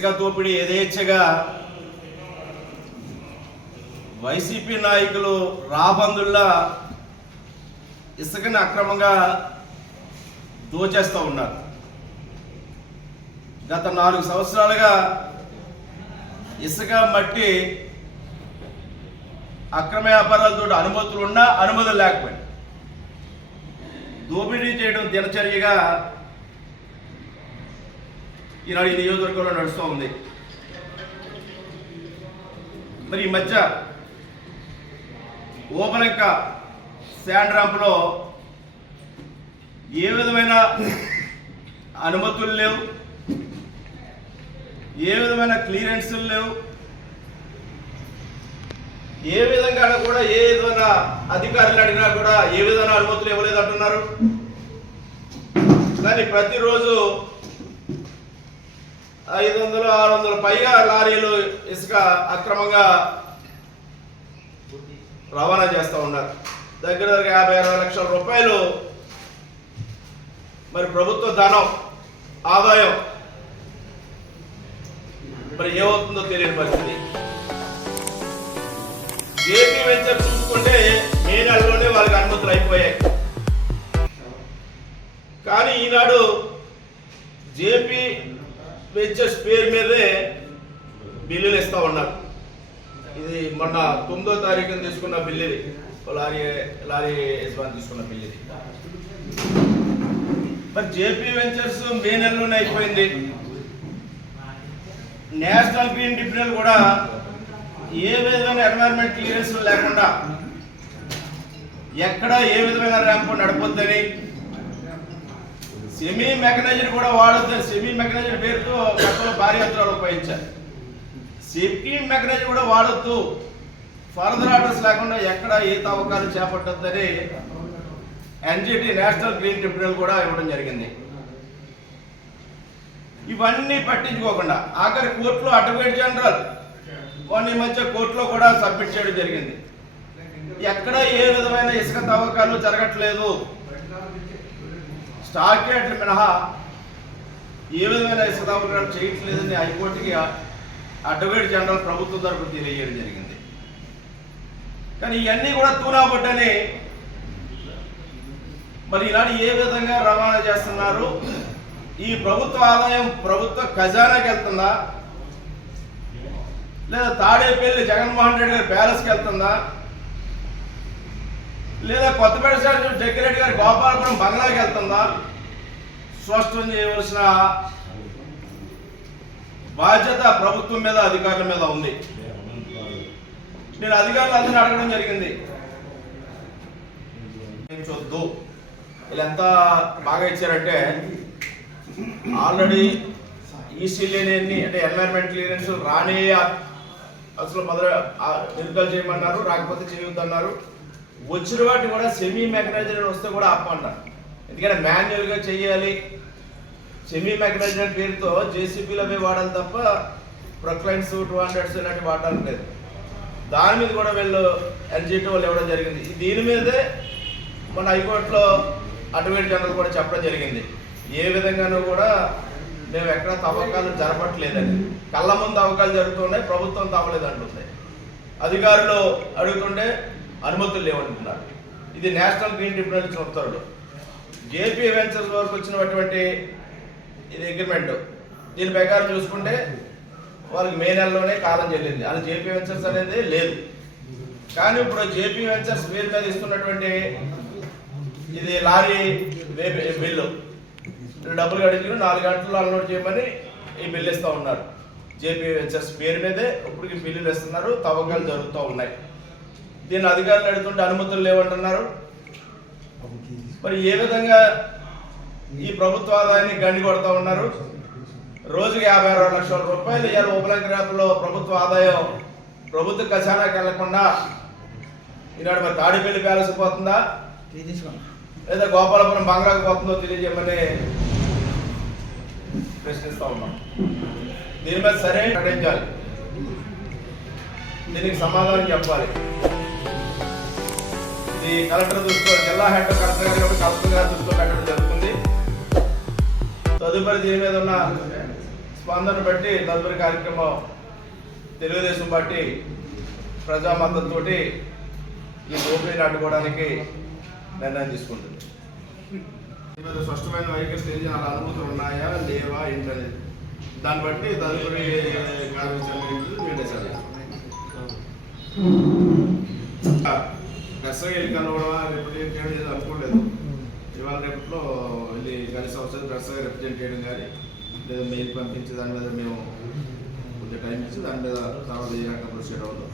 ఇసుక దోపిడీ యథేచ్ఛగా వైసీపీ నాయకులు రాబందుల్లా ఇసుకని అక్రమంగా దోచేస్తూ ఉన్నారు. గత నాలుగు సంవత్సరాలుగా ఇసుక మట్టి అక్రమ వ్యాపారాలతో అనుమతులు ఉన్నా అనుమతులు లేకపోయినా. దోపిడీ చేయడం దినచర్యగా ఈనాడు ఈ నియోజకవర్గంలో నడుస్తూ ఉంది. మరి ఈ మధ్య ఓపలంక శాండ్ ర్యాంప్లో ఏ విధమైన అనుమతులు లేవు ఏ విధమైన క్లియరెన్సులు లేవు ఏ విధంగా కూడా ఏ విధమైన అధికారులు అడిగినా కూడా ఏ విధమైన అనుమతులు ఇవ్వలేదు అంటున్నారు కానీ ప్రతిరోజు ఐదు వందలు ఆరు వందల పైగా లారీలు ఇసుక అక్రమంగా రవాణా చేస్తూ ఉన్నారు. దగ్గర దగ్గర యాభై అరవై లక్షల రూపాయలు మరి ప్రభుత్వ ధనం ఆదాయం మరి ఏమవుతుందో తెలియని పరిస్థితి. ఏపీ వెంచర్ చూసుకుంటే మే నెలలోనే వాళ్ళకి అనుమతులు అయిపోయాయి. కానీ ఈనాడు జేపీ వెంచర్స్ పేరు మీదే బిల్లులు ఇస్తా ఉన్నారు. ఇది మొన్న తొమ్మిదో తారీఖున తీసుకున్న బిల్లు ఇది. లారీ లారీ యజమాని తీసుకున్న బిల్లు ఇది. మరి జేపీ వెంచర్స్ మే నెలలోనే అయిపోయింది. నేషనల్ గ్రీన్ ట్రిబ్యునల్ కూడా ఏ విధమైన ఎన్వైరన్మెంట్ క్లియరెన్స్ లేకుండా ఎక్కడ ఏ విధమైన ర్యాంపు నడపొద్దని సెమీ మెకనైజర్ కూడా వాడొద్దని సెమీ మెకనైజర్ పేరుతో గతంలో భారీ యంత్రాలు ఉపయోగించారు సెమీ మెకనైజర్ కూడా వాడొద్దు. ఫర్దర్ ఆర్డర్స్ లేకుండా ఎక్కడ ఏ తవ్వకాలు చేపట్టొద్దని ఎన్జిటి నేషనల్ గ్రీన్ ట్రిబ్యునల్ కూడా ఇవ్వడం జరిగింది. ఇవన్నీ పట్టించుకోకుండా ఆఖరి కోర్టులో అడ్వకేట్ జనరల్ కొన్ని మధ్య కోర్టులో కూడా సబ్మిట్ చేయడం జరిగింది. ఎక్కడ ఏ విధమైన ఇసుక తవ్వకాలు జరగట్లేదు. స్టాక్ మినహా ఏ విధమైన ఇసుక చేయట్లేదని హైకోర్టుకి అడ్వకేట్ జనరల్ ప్రభుత్వం తరపు తెలియజేయడం జరిగింది. కానీ ఇవన్నీ కూడా తూనాబొట్టని మరి ఇలాంటి ఏ విధంగా రవాణా చేస్తున్నారు? ఈ ప్రభుత్వ ఆదాయం ప్రభుత్వ ఖజానాకి వెళ్తుందా? లేదా తాడేపల్లి జగన్మోహన్ రెడ్డి గారి ప్యాలెస్కి వెళ్తుందా? లేదా కొత్తపేట శాసన జగ్గిరెడ్డి గారి గోపాలపురం బంగ్లాకి వెళ్తుందా? స్పష్టం చేయవలసిన బాధ్యత ప్రభుత్వం మీద అధికారుల మీద ఉంది. నేను అధికారులు అందరినీ అడగడం జరిగింది. చూద్దు. వీళ్ళు ఎంత బాగా ఇచ్చారంటే ఆల్రెడీ ఈసీ లేని అంటే ఎన్వైరన్మెంట్ క్లియరెన్స్ రానే అసలు మొదలు నిర్గలు చేయమన్నారు రాకపోతే చేయొద్దన్నారు. వచ్చిన వాటిని కూడా సెమీ మెకనైజ్డ్ వస్తే కూడా ఆపమన్నారు. ఎందుకంటే మాన్యువల్గా చేయాలి. సెమీ మెకనైజ్డ్ పేరుతో జేసీబీలు అవి వాడాలి తప్ప ప్రొక్లైన్స్ టూ హండ్రెడ్స్ ఇలాంటివి వాడాలి లేదు. దాని మీద కూడా వీళ్ళు ఎల్జీటీ వాళ్ళు ఇవ్వడం జరిగింది. దీని మీదే మన హైకోర్టులో అడ్వకేట్ జనరల్ కూడా చెప్పడం జరిగింది. ఏ విధంగానూ కూడా మేము ఎక్కడ తవ్వకాలు జరపట్లేదని కళ్ళ ముందు తవ్వకాలు జరుగుతున్నాయి ప్రభుత్వం తవ్వలేదు అంటుంది అధికారులు అడుగుతుంటే అనుమతులు లేవంటున్నారు ఇది నేషనల్ గ్రీన్ ట్రిబ్యునల్ ఇచ్చిన ఉత్తర్వులు. జేపీ వెంచర్స్ వరకు వచ్చినటువంటి ఇది అగ్రిమెంట్ దీని ప్రకారం చూసుకుంటే వాళ్ళకి మే నెలలోనే కాలం చెల్లింది. అది జేపీ వెంచర్స్ అనేది లేదు. కానీ ఇప్పుడు జేపీ వెంచర్స్ పేరు మీద ఇస్తున్నటువంటి ఇది లారీ బిల్లు. డబ్బులు కడిగి నాలుగు గంటలు అన్లోడ్ చేయమని ఈ బిల్లు ఇస్తూ ఉన్నారు. జేపీ వెంచర్స్ పేరు మీదే ఇప్పటికి బిల్లులు ఇస్తున్నారు. తవ్వకాలు జరుగుతూ ఉన్నాయి. దీన్ని అధికారులు అడుగుతుంటే అనుమతులు లేవంటున్నారు. మరి ఏ విధంగా ఈ ప్రభుత్వ ఆదాయాన్ని గండి కొడతా ఉన్నారు? రోజుకి యాభై అరవై లక్షల రూపాయలు ఇవాళ ఉపలంకరాపులో ప్రభుత్వ ఆదాయం. ప్రభుత్వ ఖజానాకి వెళ్ళకుండా ఈనాడు మరి తాడిపల్లి ప్యాలెస్ పోతుందా? లేదా గోపాలపురం బంగ్లాకు పోతుందో తెలియజేయమని ప్రశ్నిస్తా ఉన్నాం. దీని మీద సరే ప్రకటించాలి దీనికి సమాధానం చెప్పాలి. ఇది కలెక్టర్ దృష్టిలో జిల్లా హెడ్ కలెక్టర్ గారు కాబట్టి కలెక్టర్ గారి దృష్టిలో పెట్టడం జరుగుతుంది. తదుపరి దీని మీద ఉన్న స్పందన బట్టి తదుపరి కార్యక్రమం తెలుగుదేశం పార్టీ ప్రజా మద్దతుతోటి ఈ గోపిని నాటుకోవడానికి నిర్ణయం తీసుకుంటుంది. స్పష్టమైన వైఖరి తెలియజేసిన వాళ్ళ అనుమతులు ఉన్నాయా? లేవా? ఏంటనేది. దాన్ని బట్టి తదుపరి కార్యాచరణ మీరు డిసైడ్ చేయాలి. వెళ్ళి కలవడం రిప్రజెంట్ చేయడం ఏదో అనుకోలేదు ఇవాళ రేపట్లో వెళ్ళి కలిసి అవసరం దసరా రిప్రజెంట్ చేయడం కానీ లేదా మెయిల్ పంపించి దాని మీద మేము కొంచెం టైం ఇచ్చి దాని మీద తర్వాత ఏ రకంగా ప్రొసీడ్ అవ్వదు